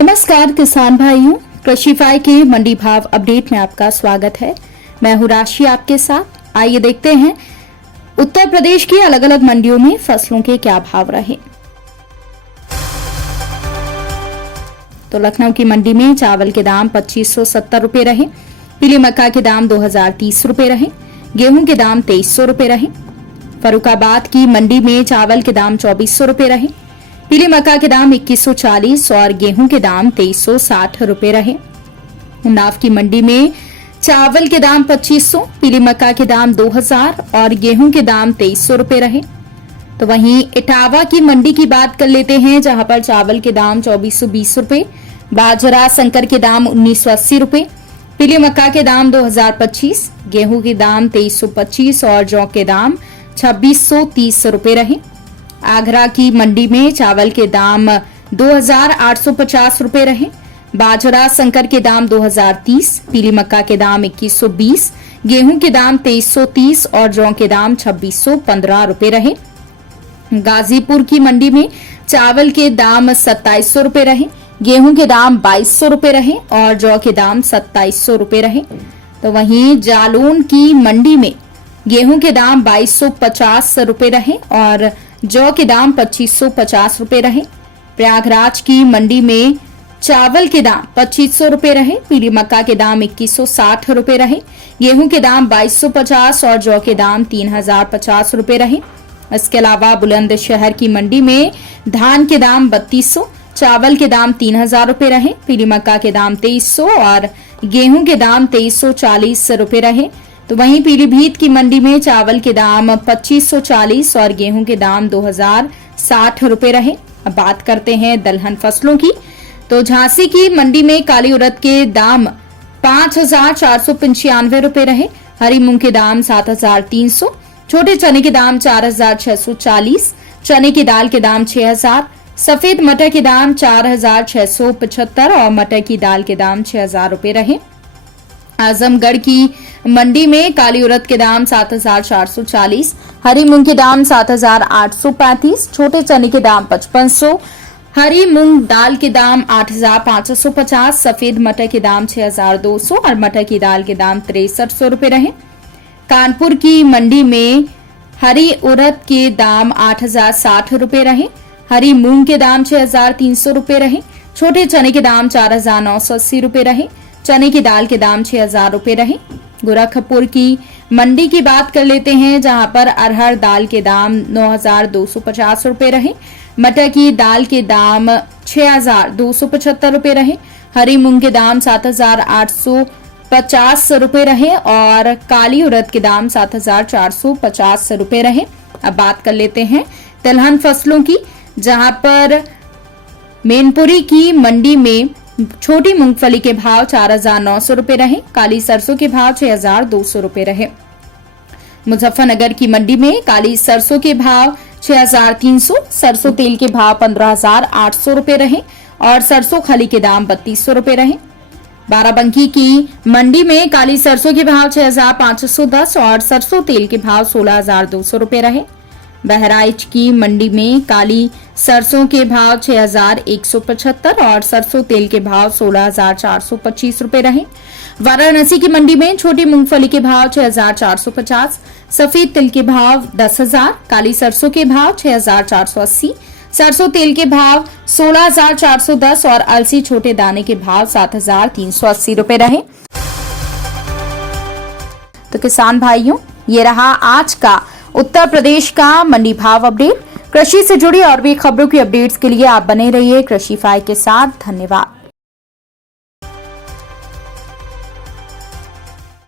नमस्कार किसान भाइयों, कृषिफाई के मंडी भाव अपडेट में आपका स्वागत है। मैं हूं राशि आपके साथ। आइए देखते हैं उत्तर प्रदेश की अलग अलग मंडियों में फसलों के क्या भाव रहे। तो लखनऊ की मंडी में चावल के दाम 2570 रुपए रहे, पीली मक्का के दाम 2030 रुपए रहे, गेहूं के दाम 2300 रुपए रहे। फर्रुखाबाद की मंडी में चावल के दाम 2400 रुपए रहे, पीली मक्का के दाम 2140 और गेहूं के दाम 2360 रुपए रहे। उन्नाव की मंडी में चावल के दाम 2500, पीली मक्का के दाम 2000 और गेहूं के दाम 2300 रुपए रहे। तो वहीं इटावा की मंडी की बात कर लेते हैं, जहां पर चावल के दाम 2420 रुपए, बाजरा संकर के दाम 1980 रुपए, पीली मक्का के दाम 2025, गेहूं के दाम 2325 और जौ के दाम 2630 रुपए रहे। आगरा की मंडी में चावल के दाम 2850 रुपए रहे, बाजरा संकर के दाम 2030, पीली मक्का के दाम 2120, गेहूं के दाम 2330 और जौ के दाम 2615 रुपए रहे। गाजीपुर की मंडी में चावल के दाम 2700 रुपए रहे, गेहूं के दाम 2200 रुपए रहे और जौ के दाम 2700 रुपए रहे। तो वहीं जालौन की मंडी में गेहूं के दाम 2250 रुपए रहे और जौ के दाम 2550 रुपए रहे। प्रयागराज की मंडी में चावल के दाम 2500 रुपए रहे, पीली मक्का के दाम 2160 रुपए रहे, गेहूं के दाम 2250 और जौ के दाम 3050 रुपए रहे। इसके अलावा बुलंदशहर की मंडी में धान के दाम 3200, चावल के दाम 3000 रुपए रहे, पीली मक्का के दाम 2300 और गेहूं के दाम 2340 रुपए रहे। तो वहीं पीलीभीत की मंडी में चावल के दाम 2540 और गेहूं के दाम 2060 रुपए रहे। अब बात करते हैं दलहन फसलों की। तो झांसी की मंडी में काली उड़द के दाम 5495 रुपए रहे, हरी मूंग के दाम 7300, छोटे चने के दाम 4640, चने की दाल के दाम 6000, सफेद मटर के दाम 4675 और मटर की दाल के दाम 6000 रुपए रहे। आजमगढ़ की मंडी में काली उड़द के दाम 7440, हरी मूंग के दाम 7835, छोटे चने के दाम 5500, हरी मूंग दाल के दाम 8550, सफेद मटर के दाम 6200 और मटर की दाल के दाम 6300 रुपए रहे। कानपुर की मंडी में हरी उड़द के दाम 8060 रुपए रहे, हरी मूंग के दाम 6300 रुपए रहे, छोटे चने के दाम 4980 रुपए रहे, चने की दाल के दाम 6000 रुपए रहे। गोरखपुर की मंडी की बात कर लेते हैं, जहां पर अरहर दाल के दाम 9250 रुपए रहे, मटर की दाल के दाम 6275 रुपए रहे, हरी मूंग के दाम 7850 रुपए रहे और काली उड़द के दाम 7450 रुपए रहे। अब बात कर लेते हैं तिलहन फसलों की, जहां पर मैनपुरी की मंडी में छोटी मूंगफली के भाव 4900 रुपए रहे, काली सरसों के भाव 6200 रुपए रहे। मुजफ्फरनगर की मंडी में काली सरसों के भाव 6300, सरसों तेल के भाव 15800 रुपए रहे और सरसों खली के दाम 3200 रुपए रहे। बाराबंकी की मंडी में काली सरसों के भाव 6510 और सरसों तेल के भाव 16200 रुपए रहे। बहराइच की मंडी में काली सरसों के भाव 6175 और सरसों तेल के भाव 16425 रुपए रहे। वाराणसी की मंडी में छोटी मूंगफली के भाव 6450, सफेद तिल के भाव 10000, काली सरसों के भाव 6480, सरसों तेल के भाव 16410 और अलसी छोटे दाने के भाव 7380 रुपए रहे। तो किसान भाइयों, ये रहा आज का उत्तर प्रदेश का मंडी भाव अपडेट। कृषि से जुड़ी और भी खबरों की अपडेट्स के लिए आप बने रहिए कृषिफाई के साथ। धन्यवाद।